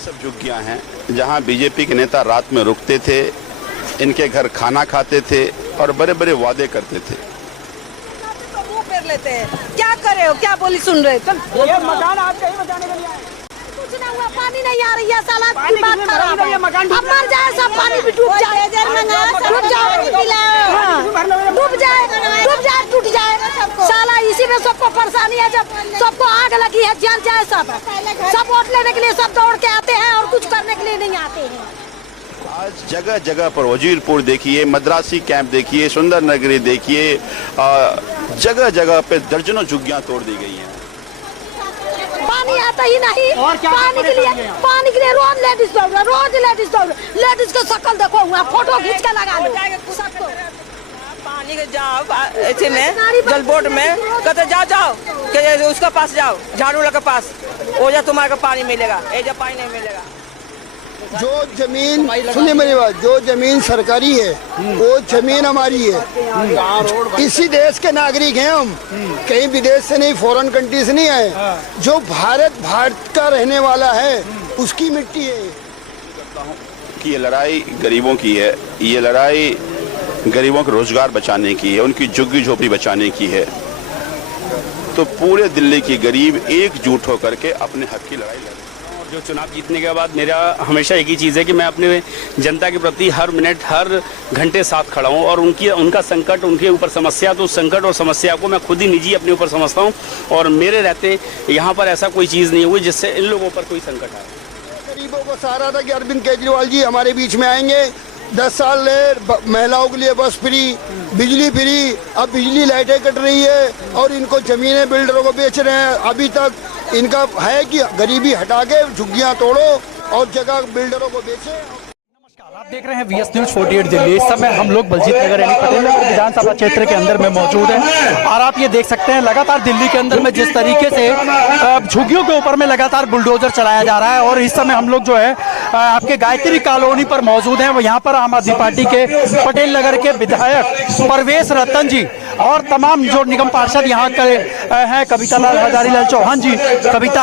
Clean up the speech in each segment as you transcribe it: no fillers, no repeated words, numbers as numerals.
सब झुग्गियां हैं जहां बीजेपी के नेता रात में रुकते थे, इनके घर खाना खाते थे और बड़े बड़े वादे करते थे। तो मुंह फेर लेते हैं, क्या करे हो, क्या बोली सुन रहे हो? ये मकान आपके ही बचाने के लिए आए। कुछ ना हुआ, पानी नहीं आ रही है, साला की बात खराब है। अब मर जाए सब, पानी भी डूब जाए, डूब जाए, टूट जाए साला। इसी में सबको परेशानी है, जब सबको आग लगी है, जल जाए सब वोट लेने के लिए सब दौड़ के आते हैं और कुछ करने के लिए नहीं आते हैं। आज जगह जगह पर वजीरपुर देखिए, मद्रासी कैंप देखिए, सुंदर नगरी देखिए, जगह जगह पे दर्जनों झुग्गियां तोड़ दी गई हैं। पानी आता ही नहीं, पानी के लिए रोज लेडीज दौड़, लेडीज को शक्ल देखो, फोटो खींच के लगा लो सबको। पानी के जाओ ऐसे में जल बोर्ड में कहते जाओ कि उसका पास जाओ, झाड़ू लगा पास, वो जा तुम्हारे को पानी मिलेगा, ये जब पानी नहीं मिलेगा। जो जमीन, सुनिए मेरी बात, जो जमीन सरकारी है वो जमीन हमारी है। इसी देश के नागरिक हैं हम, कहीं विदेश से नहीं, फॉरेन कंट्री से नहीं आए। जो भारत का रहने वाला है उसकी मिट्टी है। कि ये लड़ाई गरीबों की है, ये लड़ाई गरीबों के रोजगार बचाने की है, उनकी झुग्गी झोपड़ी बचाने की है। तो पूरे दिल्ली की गरीब एकजुट होकर के अपने हक की लड़ाई लड़े। जो चुनाव जीतने के बाद मेरा हमेशा एक ही चीज़ है कि मैं अपने जनता के प्रति हर मिनट हर घंटे साथ खड़ा हूँ और उनका संकट, उनके ऊपर समस्या, तो उस संकट और समस्या को मैं खुद ही निजी अपने ऊपर समझता हूँ और मेरे रहते यहाँ पर ऐसा कोई चीज़ नहीं हुई जिससे इन लोगों पर कोई संकट आए। गरीबों को सहारा था कि अरविंद केजरीवाल जी हमारे बीच में आएंगे, 10 साल महिलाओं के लिए बस फ्री, बिजली फ्री। अब बिजली लाइटें कट रही है और इनको जमीनें बिल्डरों को बेच रहे हैं। अभी तक इनका है कि गरीबी हटा के झुग्गियां तोड़ो और जगह बिल्डरों को बेचे। आप देख रहे हैं VS News 48 दिल्ली। इस समय हम लोग बलजीत नगर यानी पटेल नगर विधानसभा क्षेत्र के अंदर में मौजूद हैं और आप ये देख सकते हैं लगातार दिल्ली के अंदर में जिस तरीके से झुग्गियों के ऊपर में लगातार बुलडोजर चलाया जा रहा है। और इस समय हम लोग जो है आपके गायत्री कॉलोनी पर मौजूद हैं। यहाँ पर आम आदमी पार्टी के पटेल नगर के विधायक परवेश रतन जी और तमाम जो निगम पार्षद यहाँ के हैं, कविता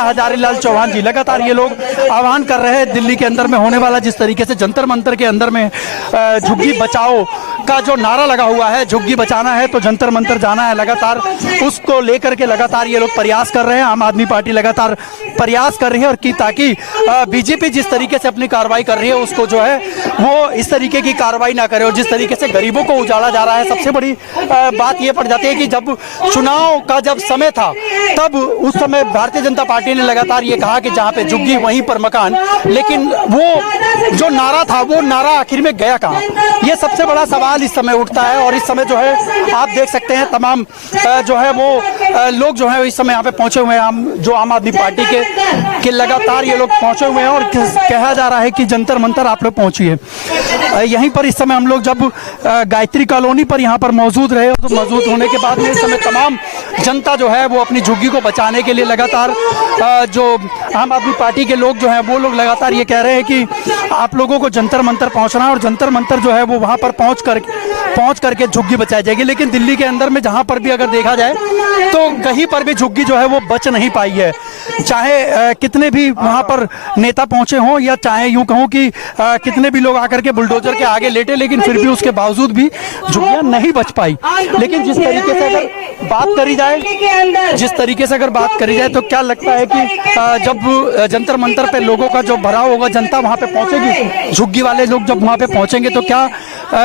हजारीलाल चौहान जी, लगातार ये लोग आह्वान कर रहे हैं दिल्ली के अंदर में होने वाला जिस तरीके से जंतर मंतर के अंदर में झुग्गी बचाओ का जो नारा लगा हुआ है, झुग्गी बचाना है तो जंतर मंतर जाना है, लगातार उसको लेकर के लगातार ये लोग प्रयास कर रहे हैं। आम आदमी पार्टी लगातार प्रयास कर रही है और कि ताकि बीजेपी जिस तरीके से अपनी कार्रवाई कर रही है उसको जो है वो इस तरीके की कार्रवाई ना करे। और जिस तरीके से गरीबों को उजाड़ा जा रहा है, सबसे बड़ी बात ये पड़ जाती है कि जब चुनाव का जब समय था तब उस समय भारतीय जनता पार्टी ने लगातार ये कहा कि जहाँ पे झुग्गी वहीं पर मकान, लेकिन वो जो नारा था वो नारा आखिर में गया कहाँ, ये सबसे बड़ा सवाल इस समय उठता है। और इस समय जो है आप देख सकते हैं तमाम जो है वो लोग जो है इस समय यहाँ पे पहुंचे हुए हैं, जो आम आदमी पार्टी के लगातार ये लोग पहुंचे हुए हैं और कहा जा रहा है कि जंतर मंतर आप लोग पहुंचिए। यहीं पर इस समय हम लोग जब गायत्री कॉलोनी पर यहाँ पर मौजूद रहे तो मौजूद होने के बाद में इस समय तमाम जनता जो है वो अपनी झुग्गी को बचाने के लिए लगातार जो आम आदमी पार्टी के लोग जो हैं वो लोग लगातार ये कह रहे हैं कि आप लोगों को जंतर मंतर पहुंचना है और जंतर मंतर जो है वो वहां पर पहुंच करके झुग्गी बचाई जाएगी। लेकिन दिल्ली के अंदर में जहां पर भी अगर देखा जाए तो कहीं पर भी झुग्गी जो है वो बच नहीं पाई है, चाहे कितने भी वहां पर नेता पहुंचे हों या चाहे यूं कहूं कि कितने भी लोग आकर के बुलडोजर के आगे लेटे, लेकिन फिर भी उसके बावजूद भी झुग्गियां नहीं बच पाई। लेकिन जिस तरीके से अगर बात करी जाए तो क्या लगता है कि जब जंतर मंतर पे लोगों का जो भराव होगा, जनता वहां पे पहुंचेगी, झुग्गी वाले लोग जब वहां पे पहुंचेंगे तो क्या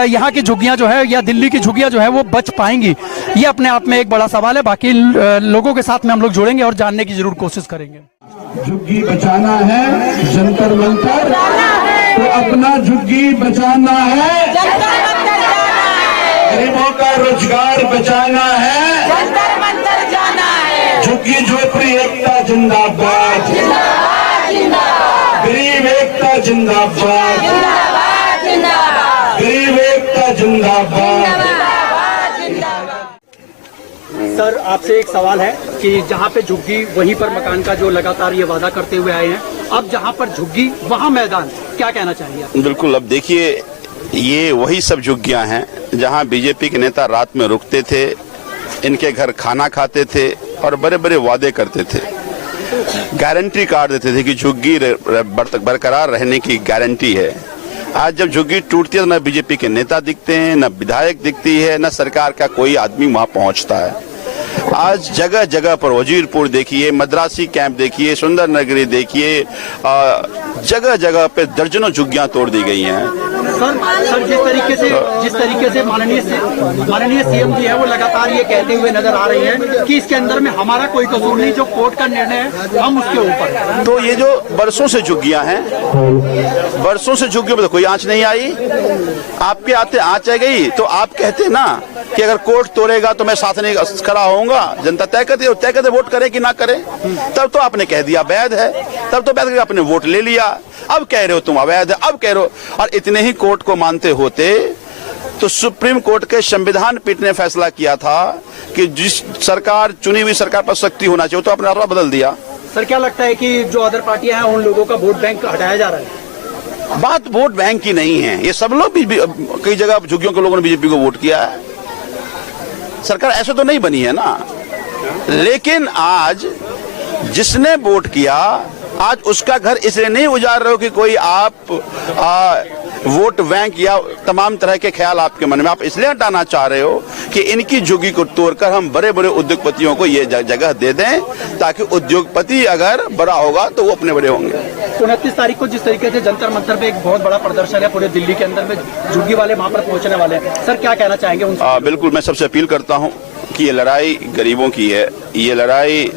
यहाँ की झुग्गियां जो है या दिल्ली की झुग्गियां जो है वो बच पाएंगी, ये अपने आप में एक बड़ा सवाल है। बाकी लोगों के साथ में हम लोग जुड़ेंगे और जानने की जरूर कोशिश करेंगे। झुग्गी बचाना है, जंतर मंतर तो अपना झुग्गी बचाना है, गरीबों का रोजगार बचाना है, जंतर मंतर जाना है, झुग्गी झोपड़ी एकता जिंदाबाद, गरीब एकता जिंदाबाद, गरीब एकता जिंदाबाद। सर आपसे एक सवाल है कि जहाँ पे झुग्गी वहीं पर मकान का जो लगातार ये वादा करते हुए आए हैं, अब जहाँ पर झुग्गी वहाँ मैदान, क्या कहना चाहिए आप? बिल्कुल, अब देखिए ये वही सब झुग्गियां हैं जहां बीजेपी के नेता रात में रुकते थे, इनके घर खाना खाते थे और बड़े बड़े वादे करते थे। गारंटी कार्ड देते थे कि झुग्गी बरकरार रहने की गारंटी है। आज जब झुग्गी टूटती है तो न बीजेपी के नेता दिखते हैं, न विधायक दिखती है, न सरकार का कोई आदमी वहां पहुंचता है। आज जगह जगह पर वजीरपुर देखिए, मद्रासी कैंप देखिए, सुंदर नगरी देखिए, जगह जगह पे दर्जनों झुग्गियां तोड़ दी गई हैं। सर जिस तरीके से माननीय सीएम जी है वो लगातार ये कहते हुए नजर आ रही हैं कि इसके अंदर में हमारा कोई कसूर नहीं, जो कोर्ट का निर्णय है हम उसके ऊपर। तो ये जो बरसों से झुग्गियां हैं, बरसों से झुग्गियों में तो कोई आंच नहीं आई। आपके आते आंच आ गई तो आप कहते ना कि अगर कोर्ट तोड़ेगा तो मैं साथ नहीं खड़ा होऊंगा, जनता तय करते वोट करे कि ना करे। तब तो आपने कह दिया अवैध है, तब तो वैध आपने वोट ले लिया, अब कह रहे हो तुम अवैध है, अब कह रहे हो। और इतने ही कोर्ट को मानते होते तो सुप्रीम कोर्ट के संविधान पीठ ने फैसला किया था कि जिस सरकार चुनी हुई सरकार पर शक्ति होना चाहिए, तो अपना रास्ता बदल दिया। सर क्या लगता है कि जो अदर पार्टियां हैं उन लोगों का वोट बैंक हटाया जा रहा है? बात वोट बैंक की नहीं है, ये सब लोग भी कई जगह झुग्गियों के लोगों ने बीजेपी को वोट किया है। सरकार ऐसे तो नहीं बनी है ना, लेकिन आज जिसने वोट किया आज उसका घर इसलिए नहीं उजाड़ रहे हो कि कोई आप वोट बैंक या तमाम तरह के ख्याल आपके मन में, आप इसलिए हटाना चाह रहे हो कि इनकी झुग्गी को तोड़कर हम बड़े बड़े उद्योगपतियों को ये जगह दे दें, ताकि उद्योगपति अगर बड़ा होगा तो वो अपने बड़े होंगे। 29 तारीख को जिस तरीके से जंतर मंतर पे एक बहुत बड़ा प्रदर्शन है पूरे दिल्ली के अंदर में, झुग्गी वाले वहां पर पहुंचने वाले हैं, सर क्या कहना चाहेंगे उनसे? बिल्कुल, मैं सबसे अपील करता हूँ कि ये लड़ाई गरीबों की है, ये लड़ाई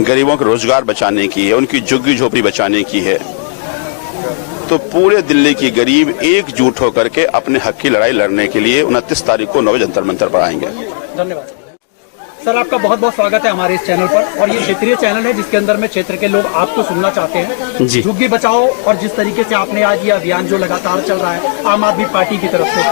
गरीबों को रोजगार बचाने की है, उनकी झुग्गी झोपड़ी बचाने की है। तो पूरे दिल्ली की गरीब एकजुट होकर के अपने हक की लड़ाई लड़ने के लिए 29 तारीख को 9 जंतर मंतर पर आएंगे। धन्यवाद सर, आपका बहुत बहुत स्वागत है हमारे इस चैनल पर। और ये क्षेत्रीय चैनल है जिसके अंदर में क्षेत्र के लोग आपको सुनना चाहते हैं। झुग्गी बचाओ और जिस तरीके से आपने आज ये अभियान जो लगातार चल रहा है आम आदमी पार्टी की तरफ से,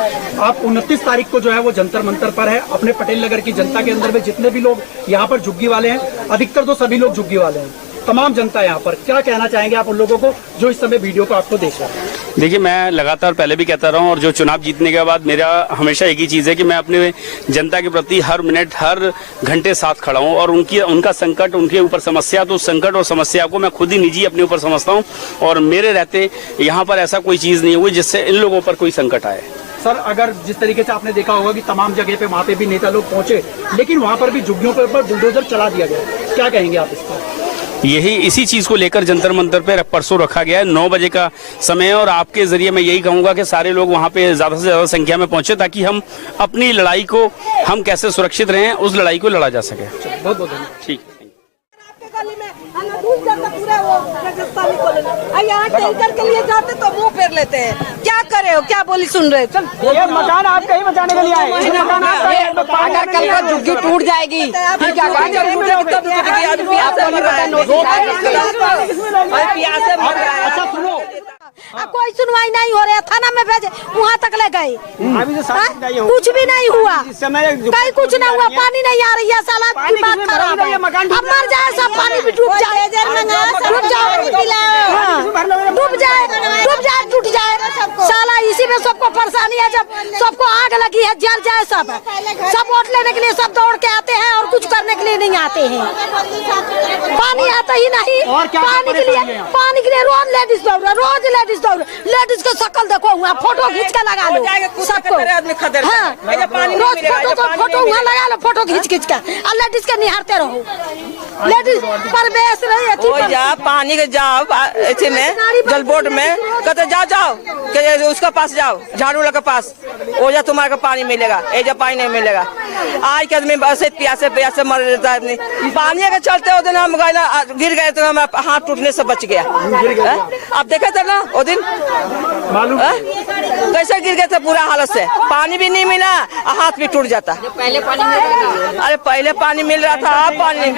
आप 29 तारीख को जो है वो जंतर मंतर पर है। अपने पटेल नगर की जनता के अंदर में जितने भी लोग यहाँ पर झुग्गी वाले हैं, अधिकतर तो सभी लोग झुग्गी वाले हैं, तमाम जनता यहाँ पर, क्या कहना चाहेंगे आप उन लोगों को जो इस समय वीडियो को आपको देख रहे हैं? देखिए, मैं लगातार पहले भी कहता रहा हूँ और जो चुनाव जीतने के बाद मेरा हमेशा एक ही चीज़ है कि मैं अपने जनता के प्रति हर मिनट हर घंटे साथ खड़ा हूँ और उनका संकट, उनके ऊपर समस्या, तो संकट और समस्या को मैं खुद ही निजी अपने ऊपर समझता हूँ और मेरे रहते यहाँ पर ऐसा कोई चीज़ नहीं हुई जिससे इन लोगों पर कोई संकट आए। सर अगर जिस तरीके से आपने देखा होगा कि तमाम जगह पे वहाँ पे भी नेता लोग पहुंचे, लेकिन वहाँ पर भी झुग्गियों के ऊपर बुलडोजर चला दिया गया, क्या कहेंगे आप इस पर? यही इसी चीज को लेकर जंतर मंतर पे परसों रखा गया है, 9 बजे का समय है और आपके जरिए मैं यही कहूंगा कि सारे लोग वहां पे ज्यादा से ज्यादा संख्या में पहुंचे ताकि हम अपनी लड़ाई को हम कैसे सुरक्षित रहें उस लड़ाई को लड़ा जा सके। बहुत बहुत धन्यवाद। ठीक। यहाँ टैंकर के लिए जाते तो मुंह फेर लेते हैं, क्या करे हो, क्या बोली सुन रहे? ये मकान आपका ही बचाने के लिए आए। अगर कल को झुग्गी टूट जाएगी फिर क्या अच्छा सुनो, कोई सुनवाई नहीं हो रहा है, थाना में भेजे, वहाँ तक ले गए, कुछ भी नहीं हुआ, कहीं कुछ नहीं हुआ, पानी नहीं आ रही है, साला की बात खराब है, अब मर जाए सब, पानी भी डूब जाए, डूब जाए टूट जाए, साला इसी में सबको परेशानी है। जब सबको आग लगी है, जल जाए सब वोट लेने के लिए सब दौड़ के आते हैं और कुछ करने के लिए नहीं आते हैं। पानी आता ही नहीं, पानी के लिए रोज लेडीज दौड़, लेडीज को शकल देखो, वहाँ फोटो खींच के लगा लो सबको, हाँ रोज फोटो वहाँ लगा लो, फोटो खींच के और लेडीज के निहारते रहो, लेडीज प्रवेश रही पानी के जाओ ऐसे में जल बोर्ड में कहते जाओ कि उसका पास जाओ, झाड़ू लगा पास, वो जा तुम्हारे को पानी मिलेगा, एजा पानी नहीं मिलेगा। आज के आदमी बस प्यासे मर जाता है आदमी, पानी के चलते वो दिन हम गिर गए तो हमारा हाथ टूटने से बच गया। आप देखे थे ना वो दिन कैसे गिर गए थे, पूरा हालत से, पानी भी नहीं मिला, हाथ भी टूट जाता। पहले पानी मिल रहा था, अरे पहले पानी मिल रहा था, अब पानी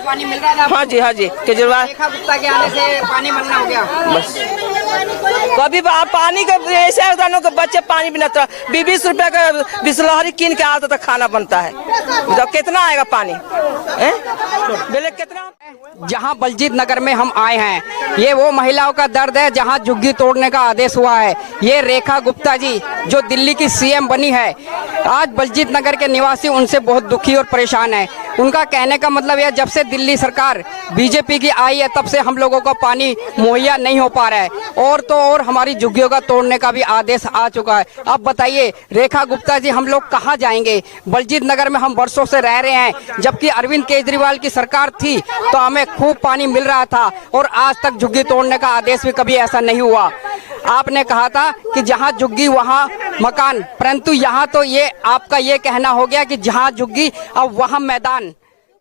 पानी मिल रहा था। हाँ जी केजरीवाल के आने से पानी बनना हो गया। बस कभी पानी का ऐसे के बच्चे पानी भी न 20 रुपए का बिस्लहरी कीन के आता था, खाना बनता है, तो कितना आएगा पानी? कितना? जहां बलजीत नगर में हम आए हैं, ये वो महिलाओं का दर्द है जहां झुग्गी तोड़ने का आदेश हुआ है। ये रेखा गुप्ता जी जो दिल्ली की सीएम बनी है, आज बलजीत नगर के निवासी उनसे बहुत दुखी और परेशान है। उनका कहने का मतलब यह, जब से दिल्ली सरकार बीजेपी की आई है तब से हम लोगों को पानी मुहैया नहीं हो पा रहा है, और तो और हमारी झुग्गियों का तोड़ने का भी आदेश आ चुका है। अब बताइए रेखा गुप्ता जी, हम लोग कहाँ जाएंगे? बलजीत नगर में हम वर्षों से रह रहे हैं, जबकि अरविंद केजरीवाल की सरकार थी तो हमें खूब पानी मिल रहा था और आज तक झुग्गी तोड़ने का आदेश भी कभी ऐसा नहीं हुआ। आपने कहा था कि जहां झुग्गी वहां मकान, परंतु यहां तो ये आपका ये कहना हो गया कि जहां झुग्गी अब वहां मैदान।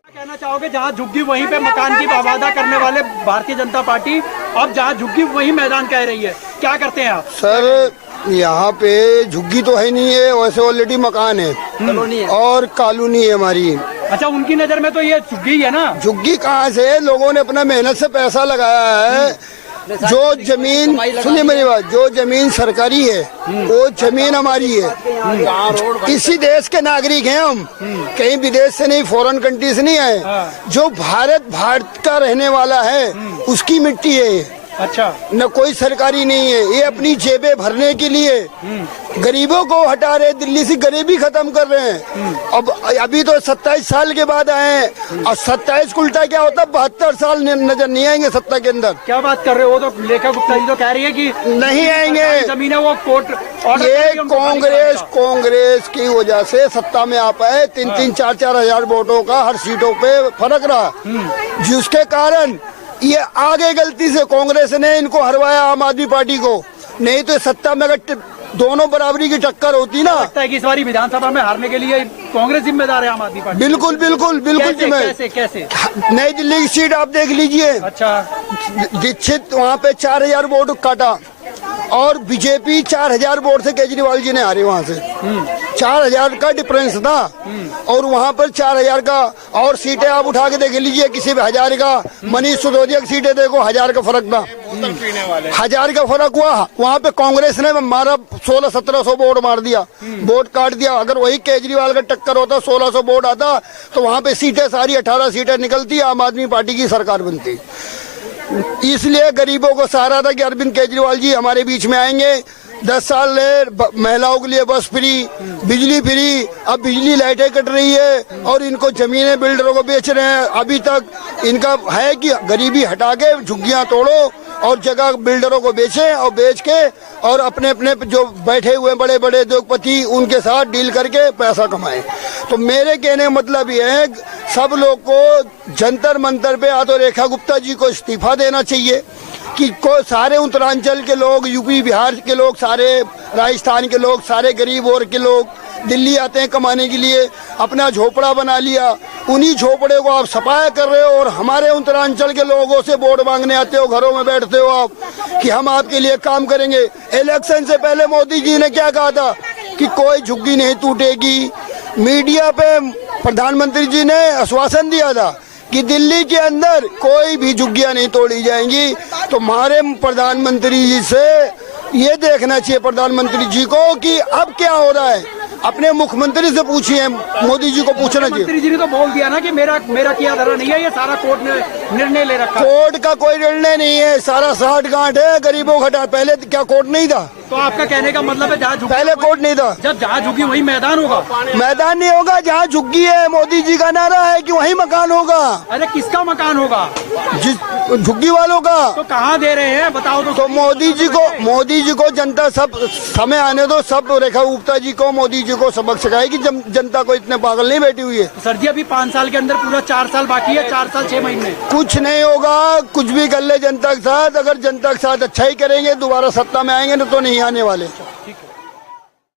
कहना चाहोगे जहां झुग्गी वहीं पे मकान की वादा करने वाले भारतीय जनता पार्टी अब जहां झुग्गी वहीं मैदान कह रही है, क्या करते हैं आप? सर यहाँ पे झुग्गी तो है नहीं है, वैसे ऑलरेडी मकान है और कॉलोनी है हमारी। अच्छा, उनकी नजर में तो ये झुग्गी है ना? झुग्गी कहाँ से? लोगों ने अपना मेहनत से पैसा लगाया है। जो जमीन, सुनिए मेरी बात, जो जमीन सरकारी है वो जमीन हमारी है। इसी देश के नागरिक हैं हम, कहीं विदेश से नहीं, फॉरेन कंट्री से नहीं आए। जो भारत का रहने वाला है उसकी मिट्टी है ये। अच्छा, न कोई सरकारी नहीं है, ये अपनी जेबें भरने के लिए गरीबों को हटा रहे, दिल्ली से गरीबी खत्म कर रहे हैं। अब अभी तो 27 साल के बाद आए हैं और 27 को उल्टा क्या होता, 72 साल नजर नहीं आएंगे सत्ता के अंदर। क्या बात कर रहे हो? तो रेखा गुप्ता जी तो कह रही है कि नहीं आएंगे। जमीन है वो कोर्ट ये कांग्रेस की वजह से सत्ता में आ पाए। 3-4 हजार वोटों का हर सीटों पे फर्क रहा, जिसके कारण ये आगे गलती से कांग्रेस ने इनको हरवाया आम आदमी पार्टी को। नहीं तो सत्ता में अगर दोनों बराबरी की टक्कर होती ना, लगता है कि इस बार विधानसभा में हारने के लिए कांग्रेस जिम्मेदार है, आम आदमी पार्टी? बिल्कुल बिल्कुल बिल्कुल कैसे, कैसे? नई दिल्ली की सीट आप देख लीजिए। अच्छा, दीक्षित वहाँ पे 4000 वोट काटा और बीजेपी 4000 वोट से केजरीवाल जी ने हारे वहाँ से। 4000 का डिफरेंस था और वहाँ पर 4000 का। और सीटें आप उठा के देख लीजिए, किसी भी 1000 का, मनीष सिसोदिया की सीटें देखो, 1000 का फर्क था। 1000 का फर्क हुआ। वहाँ पे कांग्रेस ने मारा 1600-1700 वोट मार दिया, वोट काट दिया। अगर वही केजरीवाल का टक्कर होता, 1600 वोट आता तो वहाँ पे सीटें सारी 18 सीटें निकलती, आम आदमी पार्टी की सरकार बनती। इसलिए गरीबों को सहारा था कि अरविंद केजरीवाल जी हमारे बीच में आएंगे। 10 साल महिलाओं के लिए बस फ्री, बिजली फ्री, अब बिजली लाइटें कट रही है और इनको जमीनें बिल्डरों को बेच रहे हैं। अभी तक इनका है कि गरीबी हटा के झुग्गियां तोड़ो और जगह बिल्डरों को बेचें और बेच के और अपने अपने जो बैठे हुए बड़े बड़े उद्योगपति उनके साथ डील करके पैसा कमाएं। तो मेरे कहने का मतलब ये है, सब लोग को जंतर मंतर पे या तो रेखा गुप्ता जी को इस्तीफा देना चाहिए कि सारे उत्तरांचल के लोग, यूपी बिहार के लोग, सारे राजस्थान के लोग, सारे गरीब वर्ग के लोग दिल्ली आते हैं कमाने के लिए, अपना झोपड़ा बना लिया, उन्हीं झोपड़े को आप सफाया कर रहे हो और हमारे उत्तरांचल के लोगों से वोट मांगने आते हो, घरों में बैठते हो आप कि हम आपके लिए काम करेंगे। इलेक्शन से पहले मोदी जी ने क्या कहा था कि कोई झुग्गी नहीं टूटेगी। मीडिया पे प्रधानमंत्री जी ने आश्वासन दिया था कि दिल्ली के अंदर कोई भी झुग्गियां नहीं तोड़ी जाएंगी। तो हमारे प्रधानमंत्री जी से ये देखना चाहिए, प्रधानमंत्री जी को, कि अब क्या हो रहा है। अपने मुख्यमंत्री से पूछिए, मोदी जी को पूछना चाहिए। मुख्यमंत्री जी ने तो बोल दिया ना कि मेरा किया धरा नहीं है, ये सारा कोर्ट ने निर्णय ले रखा। कोर्ट का कोई निर्णय नहीं है, सारा साठ गांठ है, गरीबों घटा। पहले क्या कोर्ट नहीं था? तो आपका कहने का मतलब है जहाँ झुग्गी, पहले कोर्ट नहीं था। जब जहाँ झुग्गी वही मैदान होगा? मैदान नहीं होगा, जहाँ झुग्गी है मोदी जी का नारा है कि वही मकान होगा। अरे किसका मकान होगा? जिस झुग्गी वालों का। तो कहाँ दे रहे हैं बताओ तो। मोदी जी को जनता, सब समय आने दो, सब रेखा गुप्ता जी को, मोदी जी को सबक सिखाएगी। जनता को इतने पागल नहीं बैठी हुई है। सर जी अभी 5 साल के अंदर पूरा 4 साल बाकी है, 4 साल 6 महीने। कुछ नहीं होगा, कुछ भी कर ले जनता के साथ। अगर जनता के साथ अच्छा ही करेंगे, दोबारा सत्ता में आएंगे ना तो नहीं आने वाले।